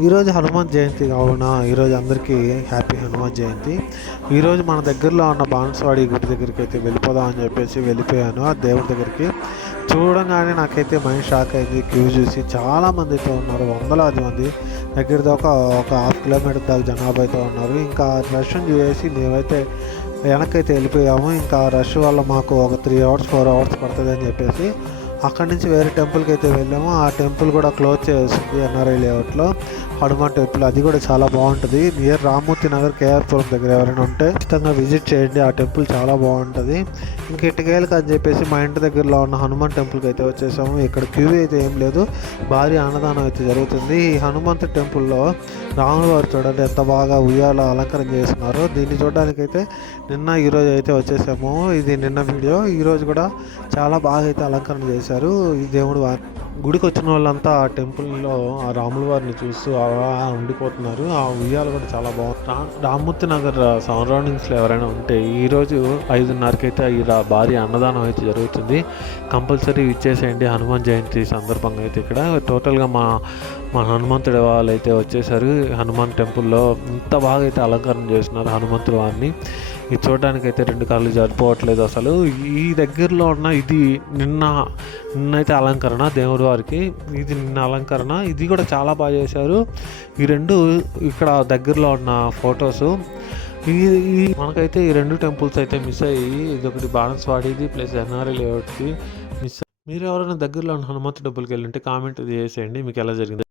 ఈరోజు హనుమాన్ జయంతి కావున ఈరోజు అందరికీ హ్యాపీ హనుమాన్ జయంతి. ఈరోజు మన దగ్గరలో ఉన్న బాన్స్వాడి గుడి దగ్గరికి అయితే వెళ్ళిపోదాం అని చెప్పేసి వెళ్ళిపోయాను ఆ దేవుడి దగ్గరికి. చూడంగానే నాకైతే మైండ్ షాక్ అయింది. క్యూ చూసి చాలామంది అయితే ఉన్నారు, వందలాది మంది. దగ్గర దాకా ఒక 1/2 కిలోమీటర్ దాకా జనాభా అయితే ఉన్నారు. ఇంకా దర్శనం చేసి మేమైతే వెనక్కైతే వెళ్ళిపోయాము. ఇంకా రష్ వల్ల మాకు ఒక 3 అవర్స్ 4 అవర్స్ పడుతుంది అని చెప్పేసి అక్కడి నుంచి వేరే టెంపుల్కి అయితే వెళ్ళాము. ఆ టెంపుల్ కూడా క్లోజ్ చేస్తుంది ఎన్ఆర్ఐ లేఅవుట్లో. హనుమాన్ టెంపుల్ అది కూడా చాలా బాగుంటుంది. నియర్ రామ్మూర్తి నగర్ కేఆర్పురం దగ్గర ఎవరైనా ఉంటే ఖచ్చితంగా విజిట్ చేయండి. ఆ టెంపుల్ చాలా బాగుంటుంది. ఇంక ఇటుకేళ్ళకి అని చెప్పేసి మా ఇంటి దగ్గరలో ఉన్న హనుమాన్ టెంపుల్కి అయితే వచ్చేసాము. ఇక్కడ క్యూ అయితే ఏం లేదు, భారీ అన్నదానం అయితే జరుగుతుంది. ఈ హనుమంతు టెంపుల్లో రాముల వారు చూడండి ఎంత బాగా ఉయ్యాల అలంకరణ చేస్తున్నారు. దీన్ని చూడడానికైతే నిన్న ఈరోజు అయితే వచ్చేసాము. ఇది నిన్న వీడియో. ఈరోజు కూడా చాలా బాగా అయితే అలంకరణ చేశారు. ఈ దేవుడు గుడికి వచ్చిన వాళ్ళంతా ఆ టెంపుల్లో ఆ రాముల వారిని చూస్తూ ఉండిపోతున్నారు. ఆ ఉయ్యాలు కూడా చాలా బాగుంది. రామ్మూర్తి నగర్ సరౌండింగ్స్లో ఎవరైనా ఉంటే ఈరోజు 5:30కి అయితే భారీ అన్నదానం అయితే జరుగుతుంది. కంపల్సరీ ఇచ్చేసేయండి హనుమాన్ జయంతి సందర్భంగా అయితే. ఇక్కడ టోటల్గా మా హనుమంతుడి వాళ్ళు అయితే వచ్చేసారు. హనుమాన్ టెంపుల్లో ఇంత బాగా అయితే అలంకరణ చేస్తున్నారు హనుమంతుడి వారిని. ఇది చూడడానికి అయితే 2 కళ్ళు సరిపోవట్లేదు అసలు. ఈ దగ్గరలో ఉన్న ఇది నిన్నైతే అలంకరణ దేవుడి వారికి, ఇది నిన్న అలంకరణ. ఇది కూడా చాలా బాగా చేశారు. ఈ 2 ఇక్కడ దగ్గరలో ఉన్న ఫొటోస్. ఈ మనకైతే ఈ 2 టెంపుల్స్ అయితే మిస్ అయ్యి, ఇదొకటి బాణస్వాడిది ప్లస్ ఎన్ఆర్ఐ లేఅవుట్ది మిస్. మీరు ఎవరైనా దగ్గరలో ఉన్న హనుమంతు టెంపుల్కి వెళ్ళి ఉంటే కామెంట్ చేసేయండి మీకు ఎలా జరిగింది.